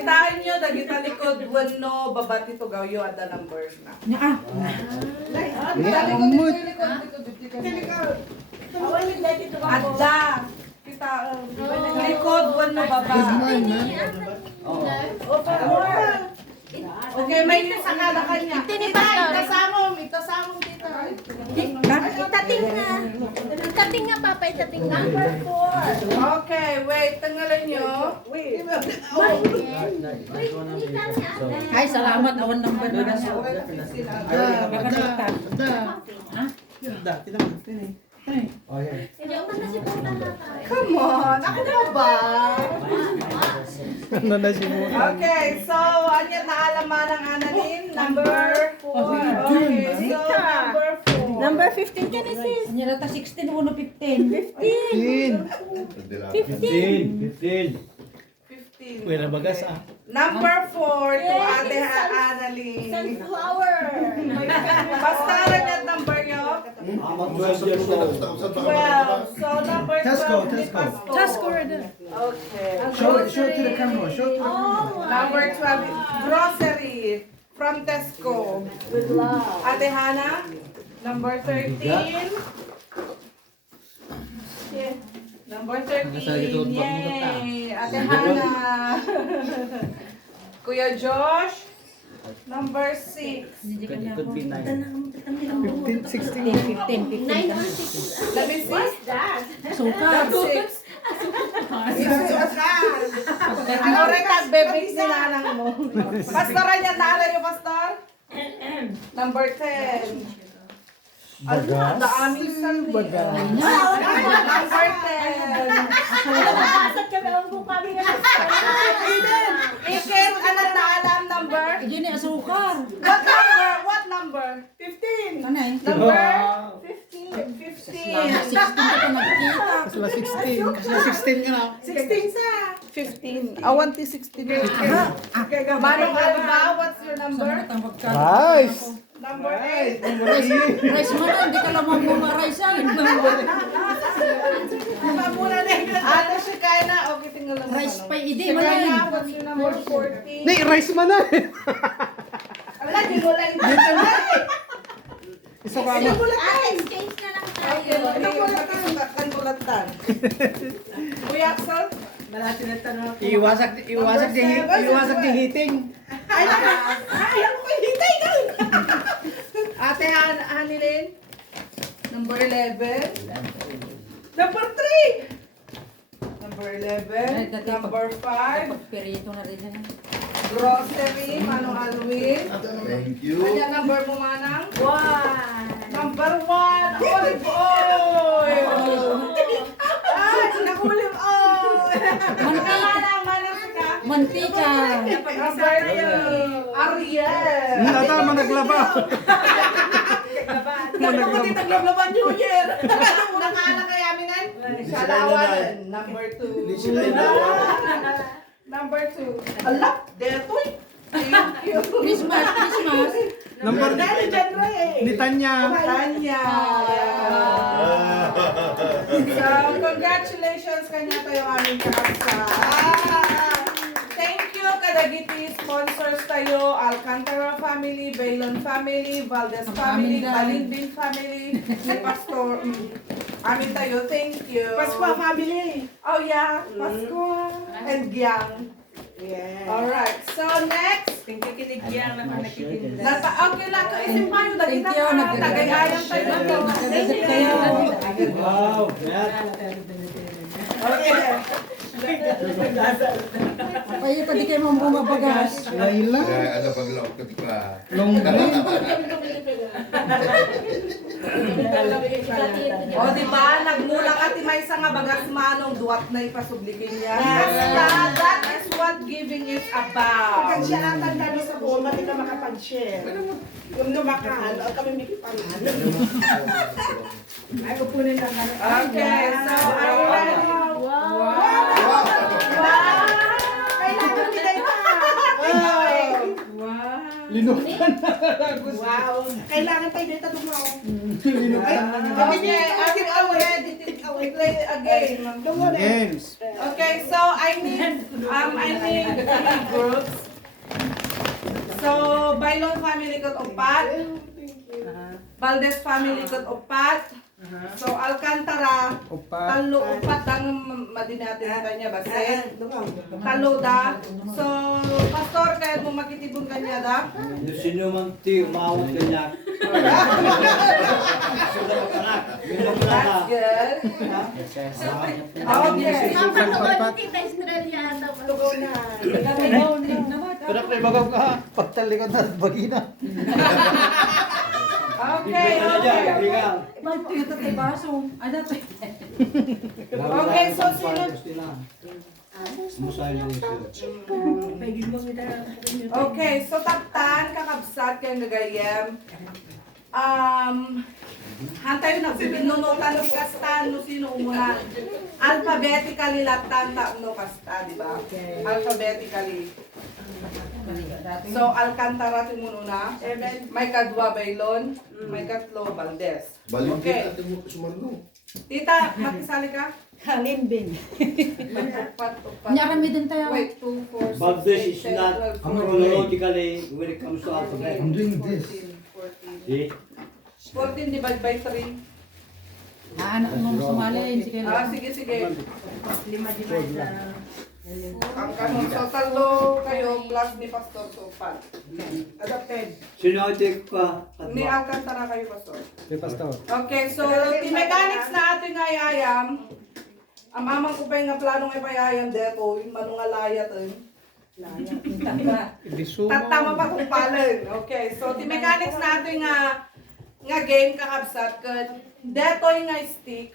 Kitain nyo, dagita likod, wano, babati to gawyo at the numbers na. Adda. Kita, likod, wano, baba. Okay, may isa kada kanya. Itasamom dito. Itating nga, Papa, itating nga. Okay, wait, tanggalan nyo. Ay, salamat. Awan ng banda na siya. Come on, ako na ba? Okay, so, ano yung naalaman ng Annalyn? Number 4. Okay, so, number 4. Number 15 ka na, sis. Nila ta 16, uno 15. 15. Pwede bagas ah. Number 4 to Ate Annalyn. Sunflower. Basta lang yung number nyo. 12. So, number 12. Tesco. Just go right Okay. Show it to the camera. Show it to the camera. Number 12. Grocery from Tesco. With love. Ate Hana. Number 13. Yeah. Number 13. Yay! Ate Hana. Kuya Josh. Number 6. 15, 16. 15. 916. Let me see. What's that? Sukar. 6. Ano rin ka, bebig sinanang mo. Pastoran yan, naalala yung pastor? Number 10. Ano, daamin sa baga. Number 10. Nakakasat kami ang kami nga. Ikin, ano naalam number? Yun ay asukar. What number? What number? 15. Ano eh? Number? 16 15. ka nagkita. Sila 16. Sila 16 ka na. 16 sa. 15. Awan ti 16. Manong Alba, what's your number? Nice. Number 8. Rice mo na, hindi ka lamang mga rice ah. Ano si Kaina? Okay, tingnan lang. Rice pa Si hindi. Kaina, what's your number? 40. Ni, rice man na. Wala, di mo lang. Isa ka na. Exchange na lang tayo. Okay, kanbulatan. Kuya Axel? Iwasak di hiting. Ayaw ko hitay ka. Ate Annalyn? Number 11. Number 3. Number 11. Number 5. Perito na rin yan. Grocery, Manong Alwin. Thank you. Kanya number mo, Manang? 1. Number 1, olive oil. Ay, nag-olive oil. Manang sika. Mantika. Number 2, Ariel. Ata man naglaba. Nagpapati naglaban New Year. Nakala kay Aminan? Salawan. Number 2. Number 2. Alap, detoy. Thank you. Christmas. Number ni Tanya. Tanya. So, congratulations kanya tayo aming kakasa. Thank you, Kadagiti. Sponsors tayo, Alcantara family, Bailon family, Valdez family, Balindin family, si Pastor. Amin tayo, thank you. Pasqua family. Oh yeah, Pasqua and Giang. Yeah. Alright, so next. Kikinig yan naman nakikinig. Okay lang, isin pa yung Thank dagita you, ka. nagdagdag. Tagayayang tayo. Nagdagdag kayo. Wow. Okay. Ay, pwede kayo mong bumabagas. Laila. Kaya ano pag laot ka pa. O, di ba? Nagmula ka ti may nga bagas manong duwat na ipasublikin niya. Basta, that is what giving is about. Pag siya ang tanda mo sa buong, mati ka makapag-share. Yung lumakaan, o kami mikipangan. Ay, kupunin lang kami. Okay, so, are you ready? Wow! Kailangan pinay pa. Linukan. Wow. Kailangan tayo dito tumaw. Okay, I think I'm ready to play a game. Games. Okay, so I need three groups. So Bailon family got upat. Valdez family got upat. So Alcantara, Upat. talo upat ang madinati na kanya basit. Talo da. So pastor kaya mo makitibon kanya da. Sino man ti umawat kanya. That's good. Okay. Napanood si Australia daw. Tugaw na. Pero kay bagaw ka, pagtalikod na bagina. Okay, okay. Okay, so sunod. Okay, so taktan, kakabsat, kayong gagayem. Hantay na, binunutan no kastan, no sino umuna. Alphabetically latan ta no kasta, di ba? Alphabetically. So, Alcantara timununa. May kadwa Bailon, may katlo Valdez. Balik Okay. din natin mo sumarno. Tita, makisali ka? Halin bin. Upat. Nyarami din tayo. Wait, 2, 4, 6, Valdez 8, is 10, not 12, 14, chronologically when it comes to alphabet. I'm doing this. 14. See? 14 divided by 3. Anak mo sumali. Sige. Sige. Ang kanon, so talo kayo plus ni Pastor Sopan. Adopted. Sino take pa? Ni Alcantara kayo, Pastor. Kay pastor. Okay, so the mechanics na ating ayayam, ang mamang ko pa yung nga planong ipayayam dito, yung manungalaya to. Disumo. Tatama pa kung palan. Okay, so the mechanics na ating nga game kakabsat, dito yung nga stick,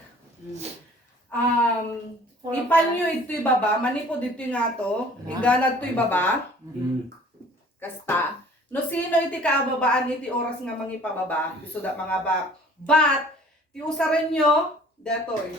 ipanyo ito'y baba, manipod ito'y nga to, iganad to'y baba, kasta. No sino iti kaababaan iti oras nga mangipababa, iso da mga ba. But, ti usarin nyo, detoy.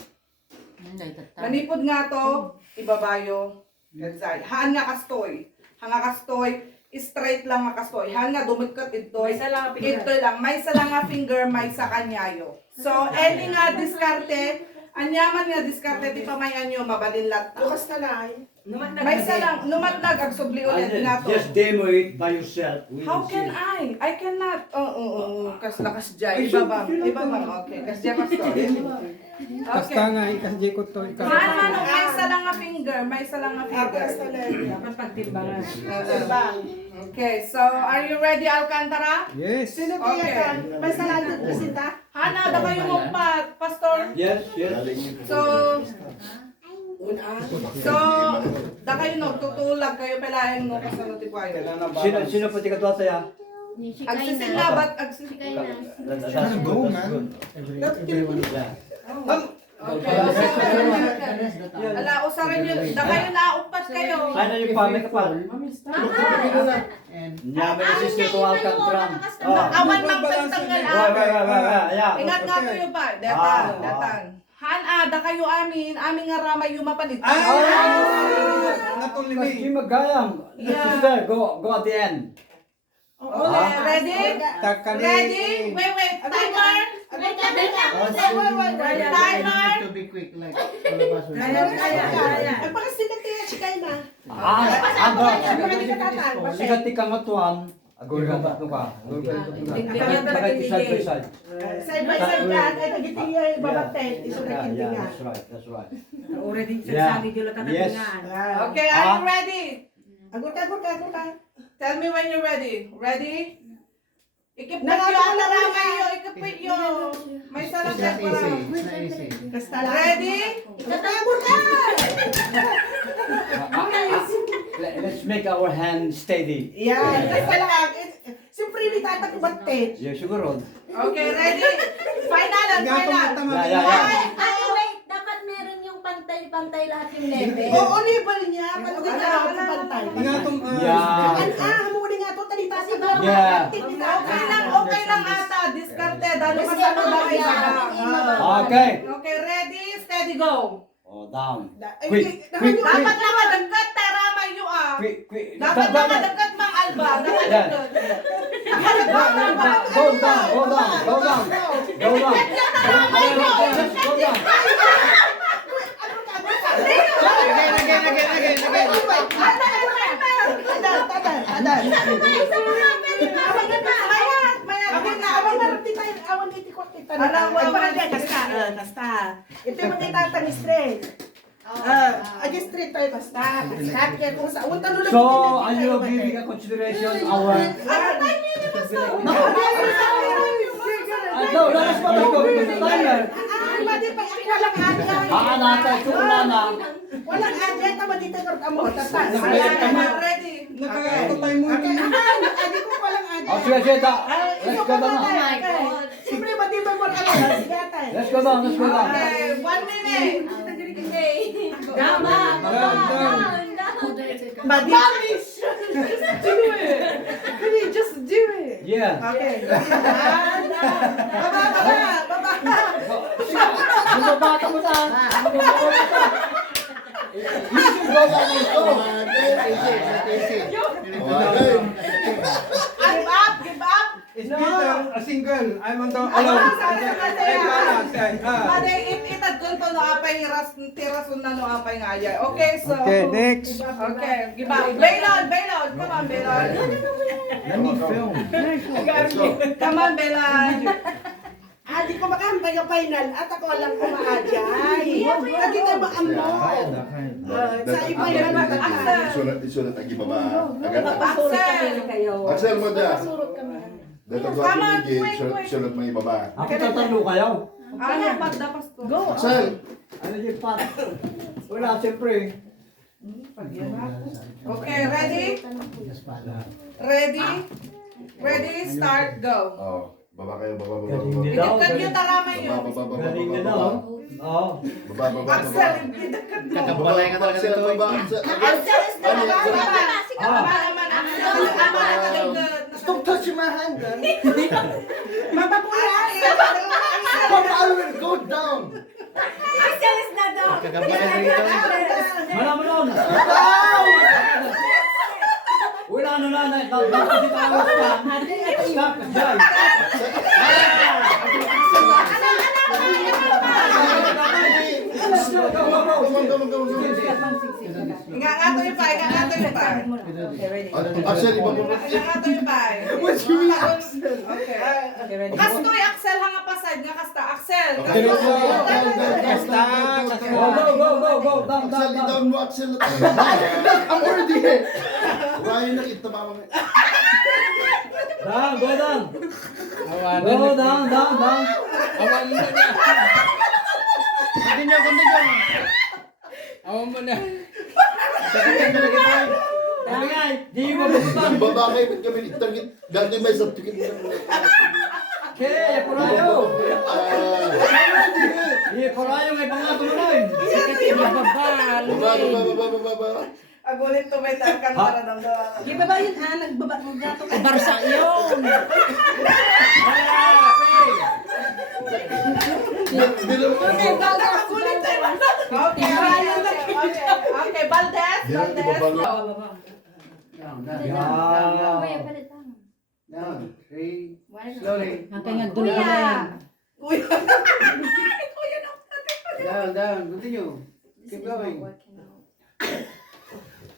Manipod nga to, ibabayo. Gansay. Haan nga kastoy. Hanga kastoy, straight lang nga kastoy. Haan nga dumikot itoy. Ito'y lang. May isa lang nga finger, may isa kanyayo. So, any nga diskarte, anyaman nga diskarte, di pamayan nyo, mabalinlat ta. Bukas na lang. May isa lang, numatlag, agsubli ulit nga to. Just demo it by yourself. We How will can see. I cannot. Kas lakas dyan. Ibabang. Okay. Kas dyan, Pastor. Basta Okay. nga, ikasdi ko to. Mano, may isa lang nga finger. May isa lang nga finger. Okay, so are you ready, Alcantara? Yes. Sino kaya ka? May salamat na sinta? Hana, da kayo mo pa, Pastor. Yes, yes. So, da kayo no, tutulag kayo palayan mo kasunod ti kwayo. Sino pati ka tuwa saya? Agsisil na, ba't agsisil? That's good, that's good. Yeah. Okay, ala, usarin nyo, da kayo naupat kayo. Sana yung pamay ka pa. Nyame yung sister ko Alcantara. Awan mang pagtanggal Yeah. Ingat nga kayo pa, datan. Han, da kayo amin nga ramay yung mapalit. Natong Mas limi. magayang. Yeah. Sister, go at the end. Okay, ready? Takali. Ready? Wait, timer! Timer! To be quick like Ay, baka sikat niya, chikay na. Sikat ti kang atuan. Agor ka ba ka? Side by side. Side by side ka, ay nagiting yung babatay. Iso na Yeah, kintinga. that's right, that's right. Already Yeah. Yes. Okay, are you ready? Agur ka. Tell me when you're ready. Ready? Ikipit Nakakala yung ko ramay na. yung, ikipit yung. May sarap na para. Kasta lang. Ready? Agur ka! Let's make our hand steady. Yan, kasta lang. Siyempre, hindi tatakbatay. Yeah, siguro. Okay, ready? Final and Gatong final. tama. Ay, wait. Dapat meron yung pantay-pantay lahat yung level. Oo, level niya. Paano ka na pantay? Gatong Yeah. Hamuli nga to, talita si Blanca. Yeah. Okay lang ata. Diskarte. Dalo ka sa mga isa. Okay. Okay, ready? Steady, go. Oh, down. Ay, Quick, naka- quick, Dapat quick. nakadagkat, taramay yung Quick, quick. Dapat nakadagkat, mang Alba. Nakadagkat. Nakadagkat, mang Alba. Go down, go down, go down. Go down. Go down. Ano Ito yung makita ni straight. Agi straight tayo basta. Kaya kung sa unta lulog. So, ano giving a consideration our... No, lalas pa ito. Timer. Nata, ito na. Walang adya, tama dito ng amo. Ready. Nakakatay mo. Adi ko walang adya. Sige, let's go down. Siyempre, ba't dito mo ano? Sige, atay. Let's go down. Okay, 1 minute. Tama. Madilis! Just do it. Yeah. Okay. Baba. Bumabata mo saan? You should go down also. Give up. It's Peter, a single. I'm on the Mare, itad ko to no apay tirasun na no apay nga ay. Okay, so. Okay, next. Okay, give up. Bailon. Come on, Bailon. Let me film. Come on, Bailon. Adi ko makahampay ka final at ako lang kumaadjay. Adi ka ba ang mo? Sa iba yan Isulat ang ibaba. Agad. Axel. Axel mo da. Surot kami. Dito ko Come on, ang quick. isulat mo ibaba. Ako tatalo kayo. Ano pagdapas to? Go. Axel. Ano yung pan? Wala, siyempre. Okay, ready? Ready, start, go. Oh, baba kayo, baba. Idikad nyo taramay nyo. Galing nila, oh. Oo. Baba. Axel, idikad nyo. Kakabalay ka talaga Axel, dito. baba. Axel. Axel is the Aman, Axel. Stop touching my hand, then. Mababuhay. Papa, I will go down. Axel is the dog. Kakabalay ka dito. Malamon! Wala na. Dapat dito ang stop. Stop, Jai. Nga to yung pa. Axel, ibaba mo. Nga to yung pa. What's your Okay. Kastoy, Axel, hanga pasad nga kasta. Axel. Go. Axel, Down. down mo, Axel. I'm already here. Ryan, nakita ba mo? Go down. Go down. Awan mo na. Tagay, di mo mabutan. Baba kayo, ba't kami nagtangit? Gagawin may certificate. Okay, purayo. Di purayo may pangato mo rin. Baba. Agulit to may tarkan para ng dawa. Di ba ba yun nagbaba mo gato ka? Barsa yun. Okay, Valdez. Down. 3. Slowly. Hanggang nagdulo na yan. Down. Continue. Keep going.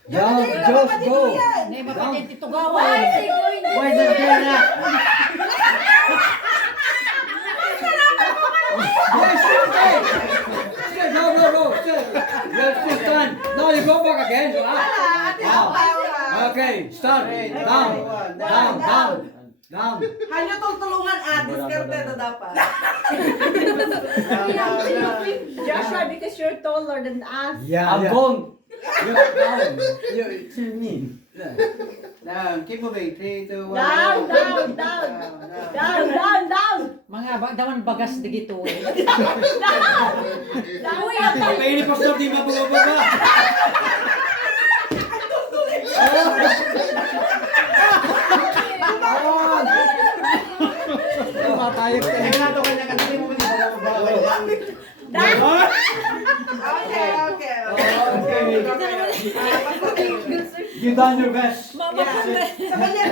Down, just go. Hindi mapatid ito gawa. Why is he going to Why is it there now? Yes, okay. Go. Yes, stand. Now you go back again. Okay, start. Down. Hanyo tong tulungan diskarte na dapat. Joshua, because you're taller than us. I'm going. Down. Down. Keep moving. 3, 2, 1. Down. Mga dawan bagas digito. Papainit pa sa di mababa. Tayo. Tingnan ko kanya kasi mo Okay. You done your best. Sa kanya,